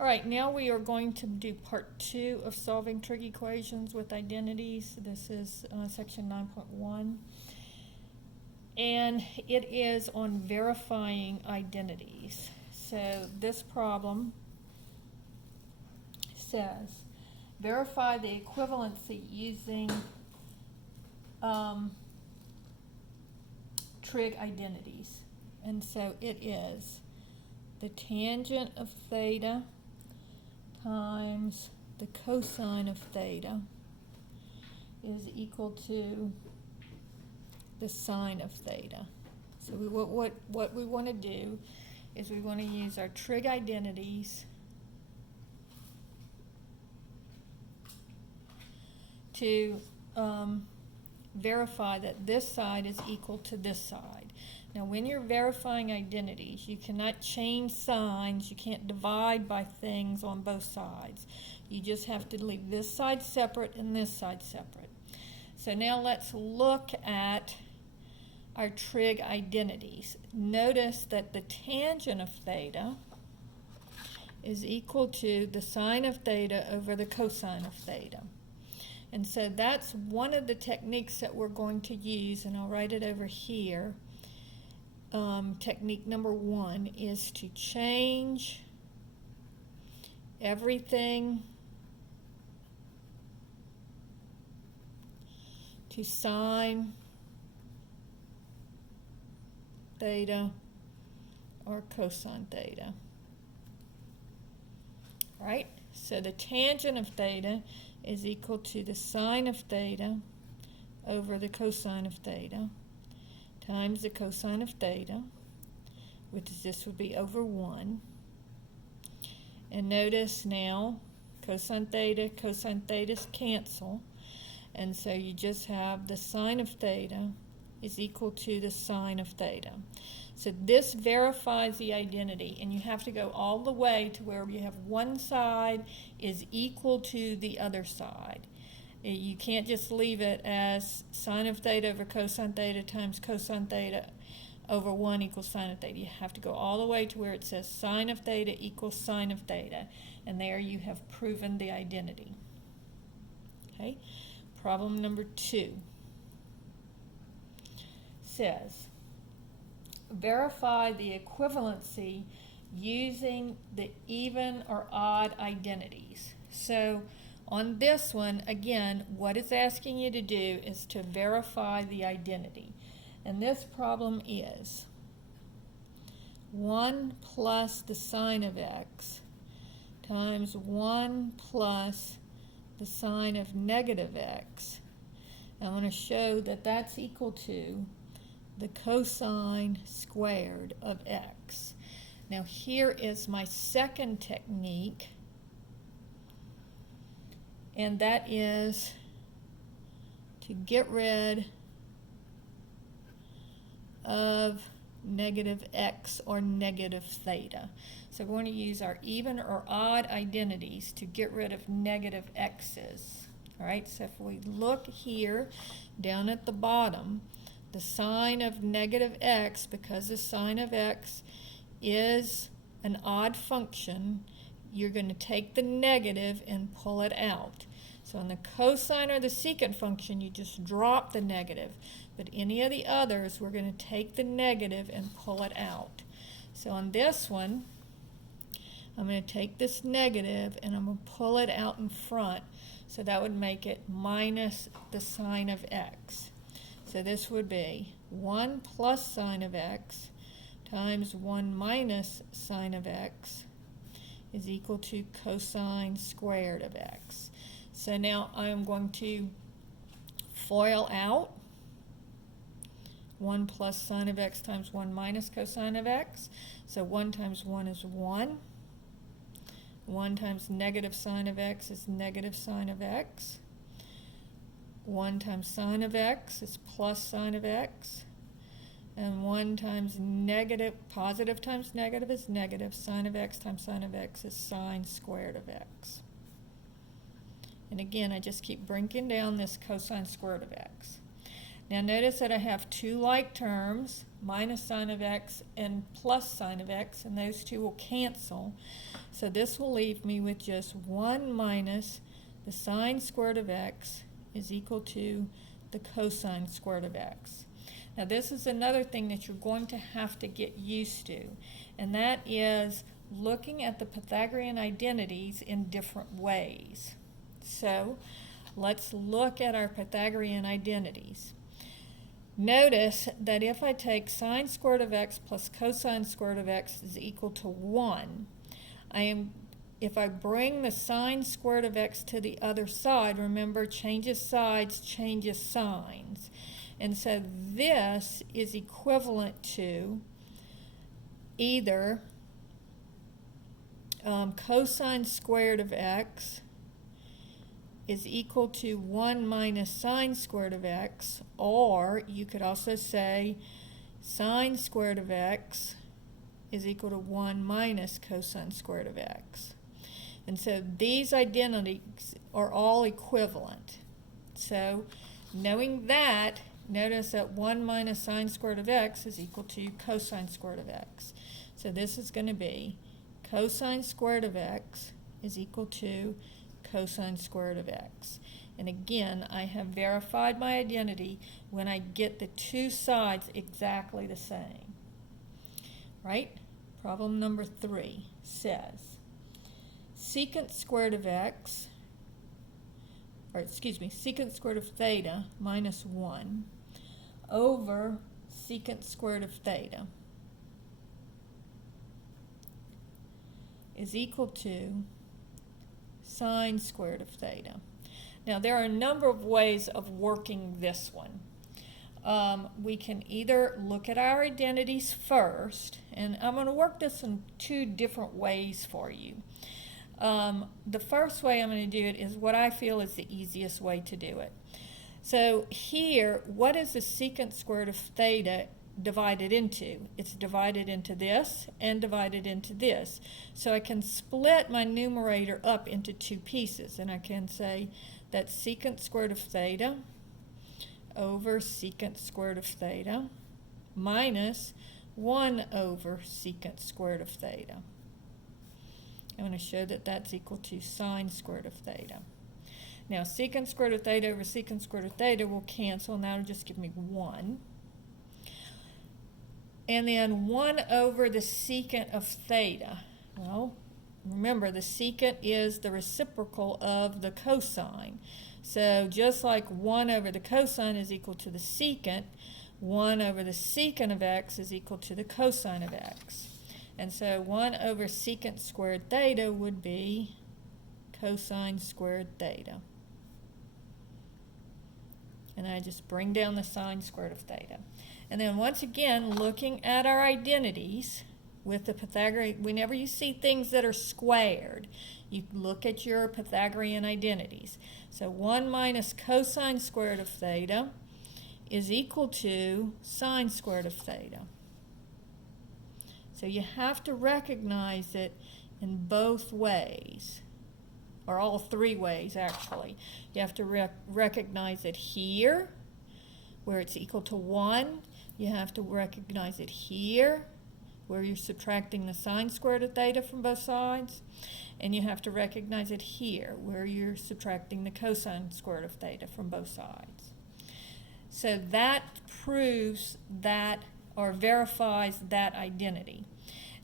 All right, now we are going to do part 2 of solving trig equations with identities. This is section 9.1. And it is on verifying identities. So this problem says, verify the equivalency using trig identities. And so it is the tangent of theta times the cosine of theta is equal to the sine of theta. So what we want to do is we want to use our trig identities to verify that this side is equal to this side. Now when you're verifying identities, you cannot change signs, you can't divide by things on both sides. You just have to leave this side separate and this side separate. So now let's look at our trig identities. Notice that the tangent of theta is equal to the sine of theta over the cosine of theta. And so that's one of the techniques that we're going to use, and I'll write it over here. Technique number 1 is to change everything to sine theta or cosine theta. All right, so the tangent of theta is equal to the sine of theta over the cosine of theta times the cosine of theta, which is this would be over 1. And notice now cosine thetas cancel, and so you just have the sine of theta is equal to the sine of theta. So this verifies the identity, and you have to go all the way to where you have one side is equal to the other side. You can't just leave it as sine of theta over cosine theta times cosine theta over 1 equals sine of theta. You have to go all the way to where it says sine of theta equals sine of theta, and there you have proven the identity. Okay, problem number 2 says, verify the equivalency using the even or odd identities. So on this one, again, what it's asking you to do is to verify the identity. And this problem is 1 plus the sine of x times 1 plus the sine of negative x. I want to show that that's equal to the cosine squared of x. Now here is my second technique, and that is to get rid of negative x or negative theta. So we're going to use our even or odd identities to get rid of negative x's. All right, so if we look here down at the bottom, the sine of negative x, because the sine of x is an odd function, you're going to take the negative and pull it out. So in the cosine or the secant function, you just drop the negative. But any of the others, we're going to take the negative and pull it out. So on this one, I'm going to take this negative and I'm going to pull it out in front. So that would make it minus the sine of x. So this would be 1 plus sine of x times 1 minus sine of x is equal to cosine squared of x. So now I'm going to FOIL out 1 plus sine of x times 1 minus cosine of x. So 1 times 1 is 1. 1 times negative sine of x is negative sine of x. 1 times sine of x is plus sine of x. And 1 times negative, positive times negative is negative. Sine of x times sine of x is sine squared of x. And again, I just keep bringing down this cosine squared of x. Now notice that I have two like terms, minus sine of x and plus sine of x, and those two will cancel. So this will leave me with just 1 minus the sine squared of x is equal to the cosine squared of x. Now this is another thing that you're going to have to get used to, and that is looking at the Pythagorean identities in different ways. So let's look at our Pythagorean identities. Notice that if I take sine squared of x plus cosine squared of x is equal to 1, if I bring the sine squared of x to the other side, remember, changes sides, changes signs. And so this is equivalent to either cosine squared of x is equal to 1 minus sine squared of x, or you could also say sine squared of x is equal to 1 minus cosine squared of x. And so these identities are all equivalent. So knowing that, notice that 1 minus sine squared of x is equal to cosine squared of x. So this is going to be cosine squared of x is equal to cosine squared of x. And again, I have verified my identity when I get the two sides exactly the same. Right? Problem number 3 says secant squared of x, secant squared of theta minus 1 over secant squared of theta is equal to sine squared of theta. Now there are a number of ways of working this one. We can either look at our identities first, and I'm going to work this in two different ways for you. The first way I'm going to do it is what I feel is the easiest way to do it. So here, what is the secant squared of theta divided into? It's divided into this and divided into this. So I can split my numerator up into two pieces, and I can say that secant squared of theta over secant squared of theta minus 1 over secant squared of theta. I'm going to show that that's equal to sine squared of theta. Now secant squared of theta over secant squared of theta will cancel, and that'll just give me 1. And then 1 over the secant of theta. Well, remember, the secant is the reciprocal of the cosine. So just like 1 over the cosine is equal to the secant, 1 over the secant of x is equal to the cosine of x. And so 1 over secant squared theta would be cosine squared theta. And I just bring down the sine squared of theta. And then once again, looking at our identities with the Pythagorean, whenever you see things that are squared, you look at your Pythagorean identities. So 1 minus cosine squared of theta is equal to sine squared of theta. So you have to recognize it in both ways, or all three ways actually. You have to recognize it here, where it's equal to 1. You have to recognize it here, where you're subtracting the sine squared of theta from both sides. And you have to recognize it here, where you're subtracting the cosine squared of theta from both sides. So that proves that, or verifies that identity.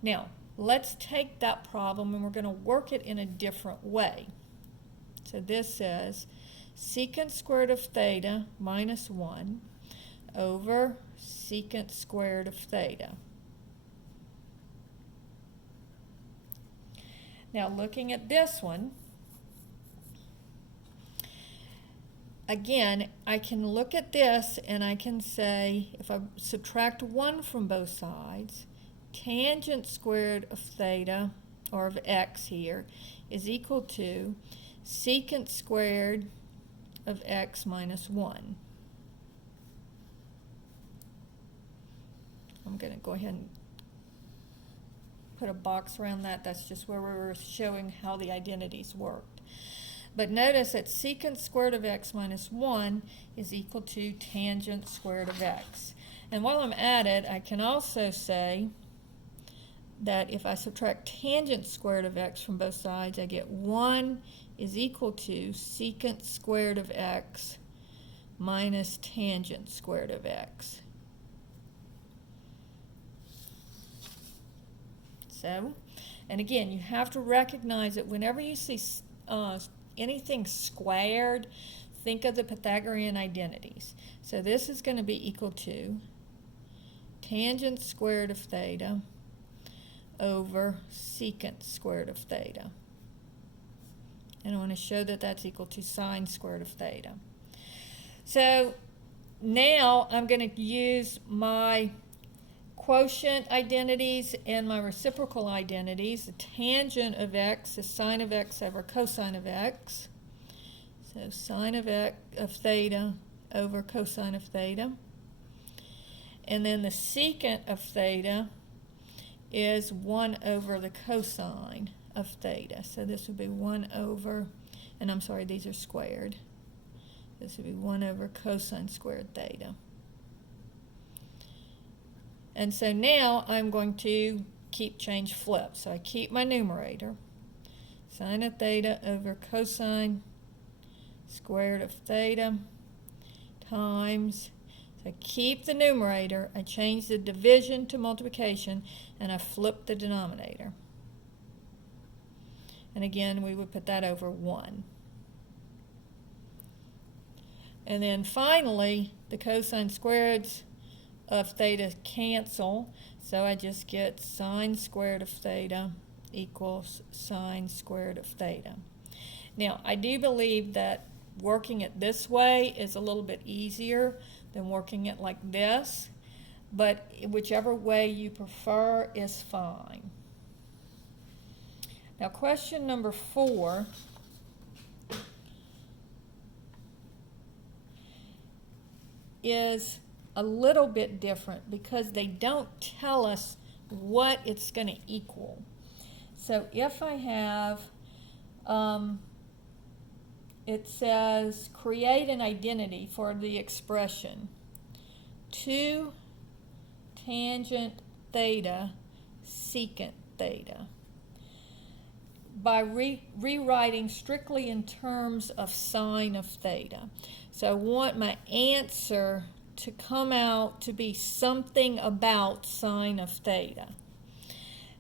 Now, let's take that problem and we're going to work it in a different way. So this says secant squared of theta minus 1 over secant squared of theta. Now looking at this one, again, I can look at this and I can say, if I subtract 1 from both sides, tangent squared of theta, or of x here, is equal to secant squared of x minus 1. I'm going to go ahead and put a box around that. That's just where we were showing how the identities worked. But notice that secant squared of x minus 1 is equal to tangent squared of x. And while I'm at it, I can also say that if I subtract tangent squared of x from both sides, I get 1 is equal to secant squared of x minus tangent squared of x. So, and again, you have to recognize that whenever you see anything squared, think of the Pythagorean identities. So this is going to be equal to tangent squared of theta over secant squared of theta. And I want to show that that's equal to sine squared of theta. So now I'm going to use my quotient identities and my reciprocal identities. The tangent of x is sine of x over cosine of x. So sine of theta over cosine of theta. And then the secant of theta is 1 over the cosine of theta. So this would be 1 over, and I'm sorry, these are squared. This would be 1 over cosine squared theta. And so now I'm going to change flips. So I keep my numerator, sine of theta over cosine squared of theta times, so I keep the numerator, I change the division to multiplication, and I flip the denominator. And again, we would put that over 1. And then finally, the cosine squareds of theta cancel, so I just get sine squared of theta equals sine squared of theta. Now, I do believe that working it this way is a little bit easier than working it like this, but whichever way you prefer is fine. Now, question number 4 is a little bit different because they don't tell us what it's going to equal. So if I have, it says create an identity for the expression 2 tangent theta secant theta by rewriting strictly in terms of sine of theta. So I want my answer to come out to be something about sine of theta.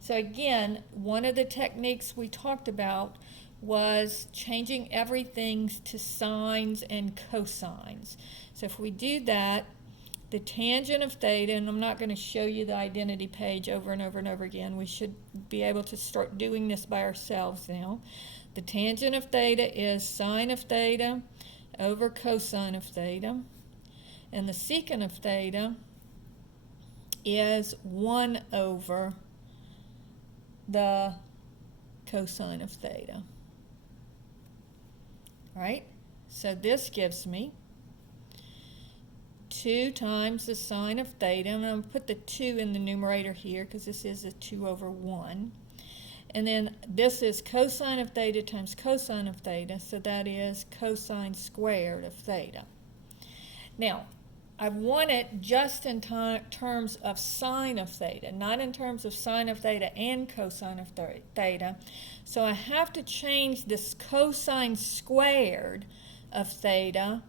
So again, one of the techniques we talked about was changing everything to sines and cosines. So if we do that, the tangent of theta, and I'm not going to show you the identity page over and over and over again. We should be able to start doing this by ourselves now. The tangent of theta is sine of theta over cosine of theta. And the secant of theta is 1 over the cosine of theta. All right, so this gives me 2 times the sine of theta, and I'm going to put the 2 in the numerator here because this is a 2 over 1. And then this is cosine of theta times cosine of theta, so that is cosine squared of theta. Now, I want it just in terms of sine of theta, not in terms of sine of theta and cosine of theta. So I have to change this cosine squared of theta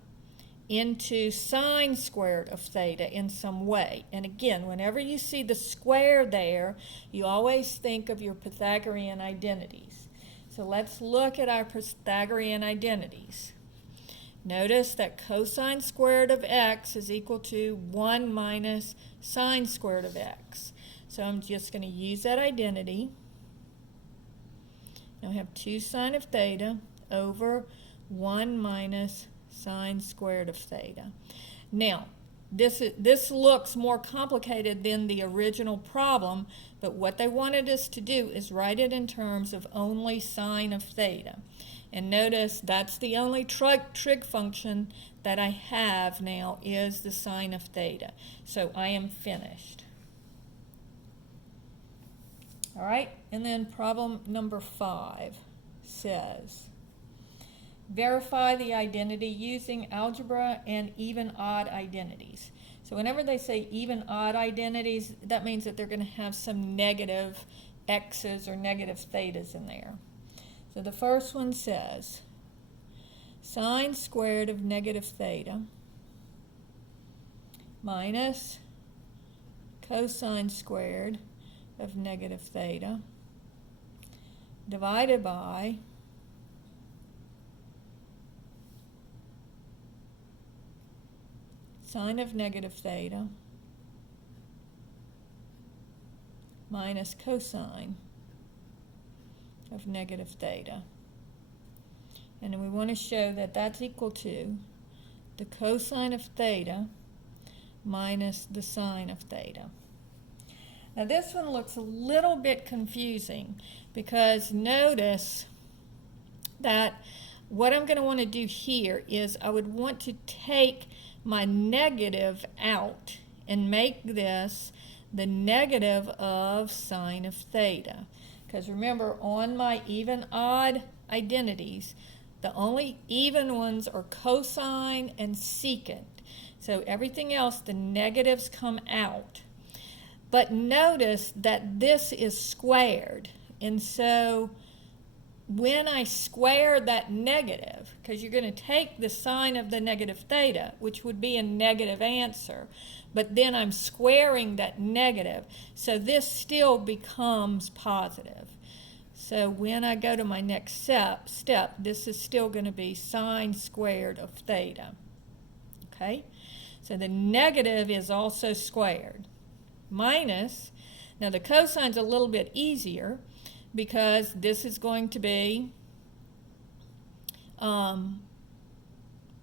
into sine squared of theta in some way. And again, whenever you see the square there, you always think of your Pythagorean identities. So let's look at our Pythagorean identities. Notice that cosine squared of x is equal to 1 minus sine squared of x. So I'm just going to use that identity. Now I have 2 sine of theta over 1 minus sine squared of theta. Now, this looks more complicated than the original problem, but what they wanted us to do is write it in terms of only sine of theta. And notice that's the only trig function that I have now is the sine of theta. So I am finished. All right, and then problem number 5 says, verify the identity using algebra and even-odd identities. So whenever they say even-odd identities, that means that they're going to have some negative x's or negative thetas in there. So the first one says sine squared of negative theta minus cosine squared of negative theta divided by sine of negative theta minus cosine of negative theta. And then we want to show that that's equal to the cosine of theta minus the sine of theta. Now this one looks a little bit confusing because notice that what I'm going to want to do here is I would want to take my negative out and make this the negative of sine of theta. Because remember, on my even-odd identities, the only even ones are cosine and secant. So everything else, the negatives come out. But notice that this is squared. And so when I square that negative, because you're going to take the sine of the negative theta, which would be a negative answer, but then I'm squaring that negative, so this still becomes positive. So when I go to my next step, this is still going to be sine squared of theta. Okay? So the negative is also squared. Minus, now the cosine's a little bit easier, because this is going to be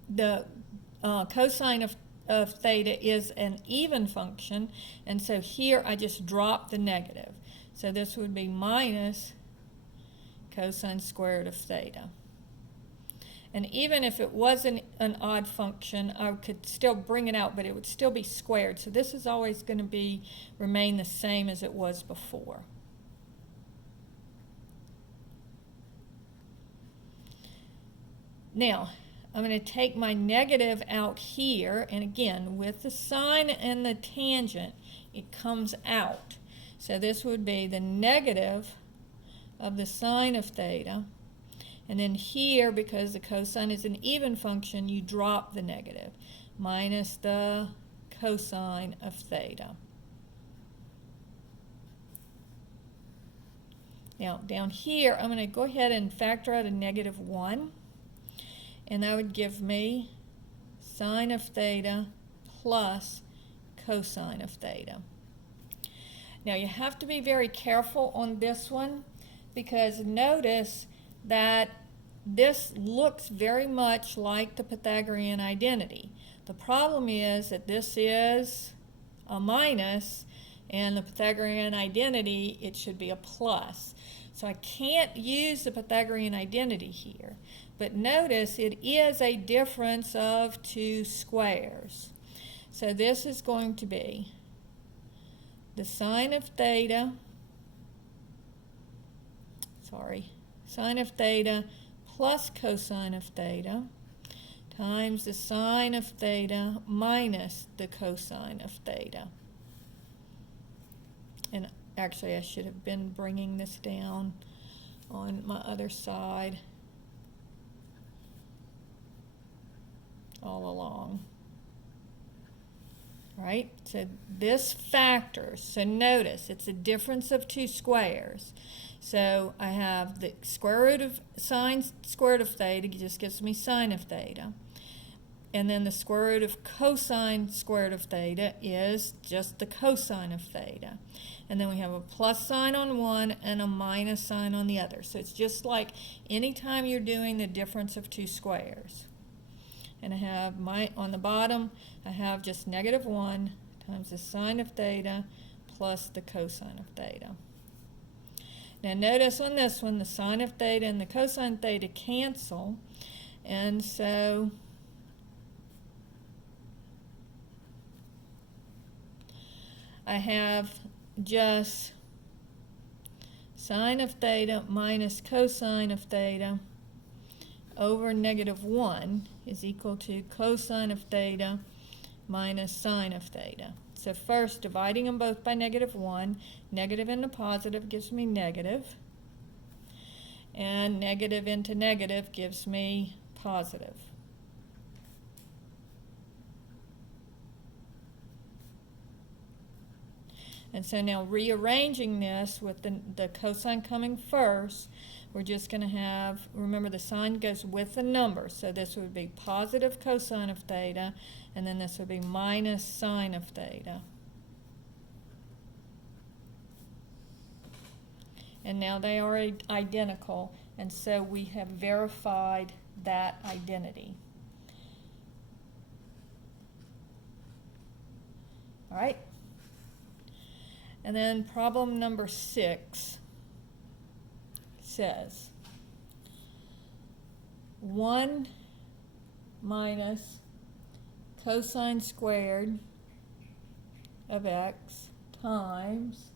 the cosine of theta is an even function, and so here I just drop the negative. So this would be minus cosine squared of theta. And even if it wasn't an odd function, I could still bring it out, but it would still be squared. So this is always going to remain the same as it was before. Now, I'm going to take my negative out here, and again, with the sine and the tangent, it comes out. So this would be the negative of the sine of theta, and then here, because the cosine is an even function, you drop the negative, minus the cosine of theta. Now, down here, I'm going to go ahead and factor out a -1. And that would give me sine of theta plus cosine of theta. Now you have to be very careful on this one, because notice that this looks very much like the Pythagorean identity. The problem is that this is a minus, and the Pythagorean identity, it should be a plus. So I can't use the Pythagorean identity here. But notice it is a difference of two squares. So this is going to be the sine of theta, sine of theta plus cosine of theta times the sine of theta minus the cosine of theta. And actually I should have been bringing this down on my other side all along. All right, so this factors. So notice it's a difference of two squares. So I have the square root of sine squared of theta just gives me sine of theta. And then the square root of cosine squared of theta is just the cosine of theta. And then we have a plus sign on one and a minus sign on the other. So it's just like anytime you're doing the difference of two squares. And I have on the bottom, I have just -1 times the sine of theta plus the cosine of theta. Now notice on this one, the sine of theta and the cosine theta cancel. And so I have just sine of theta minus cosine of theta over negative 1 is equal to cosine of theta minus sine of theta. So first, dividing them both by negative 1, negative into positive gives me negative, and negative into negative gives me positive. And so now rearranging this with the cosine coming first, we're just going to have, remember the sign goes with the number, so this would be positive cosine of theta, and then this would be minus sine of theta. And now they are identical, and so we have verified that identity. All right? And then problem number 6 says 1 minus cosine squared of x times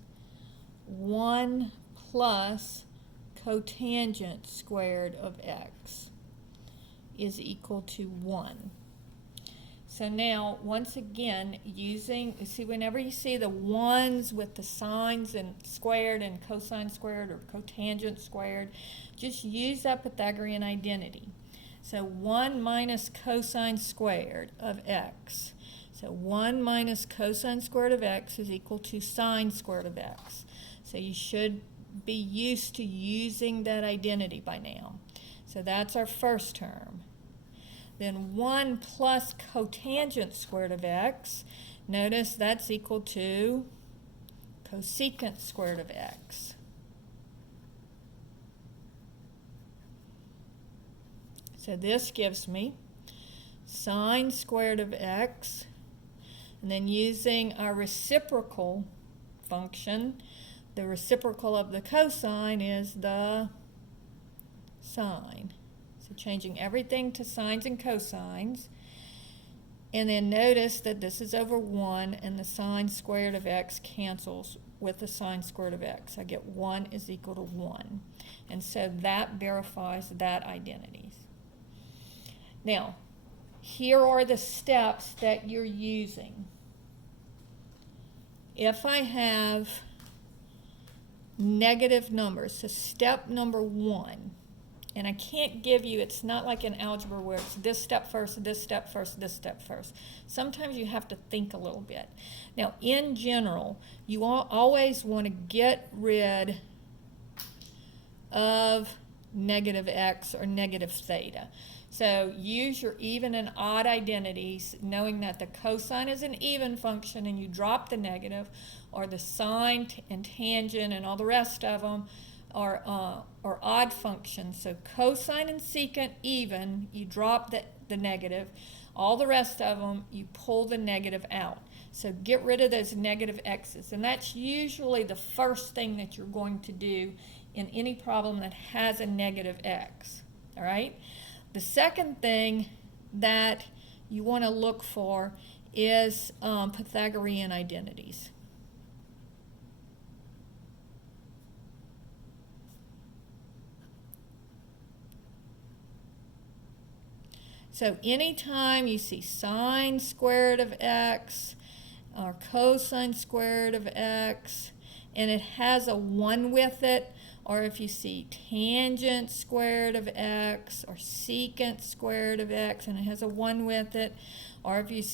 1 plus cotangent squared of x is equal to 1. So now, once again, see whenever you see the ones with the signs and squared and cosine squared or cotangent squared, just use that Pythagorean identity. So 1 minus cosine squared of x. So 1 minus cosine squared of x is equal to sine squared of x. So you should be used to using that identity by now. So that's our first term. Then 1 plus cotangent squared of x, notice that's equal to cosecant squared of x. So this gives me sine squared of x, and then using our reciprocal function, the reciprocal of the cosine is the sine. So changing everything to sines and cosines. And then notice that this is over 1, and the sine squared of x cancels with the sine squared of x. I get 1 is equal to 1. And so that verifies that identities. Now, here are the steps that you're using. If I have negative numbers, so step number 1, and I can't give you, it's not like in algebra where it's this step first, this step first, this step first. Sometimes you have to think a little bit. Now, in general, you always want to get rid of negative x or negative theta. So use your even and odd identities, knowing that the cosine is an even function and you drop the negative, or the sine and tangent and all the rest of them are odd functions. So cosine and secant even, you drop the negative. All the rest of them, you pull the negative out. So get rid of those negative x's. And that's usually the first thing that you're going to do in any problem that has a negative x. All right? The second thing that you want to look for is Pythagorean identities. So anytime you see sine squared of x or cosine squared of x and it has a 1 with it, or if you see tangent squared of x or secant squared of x and it has a 1 with it, or if you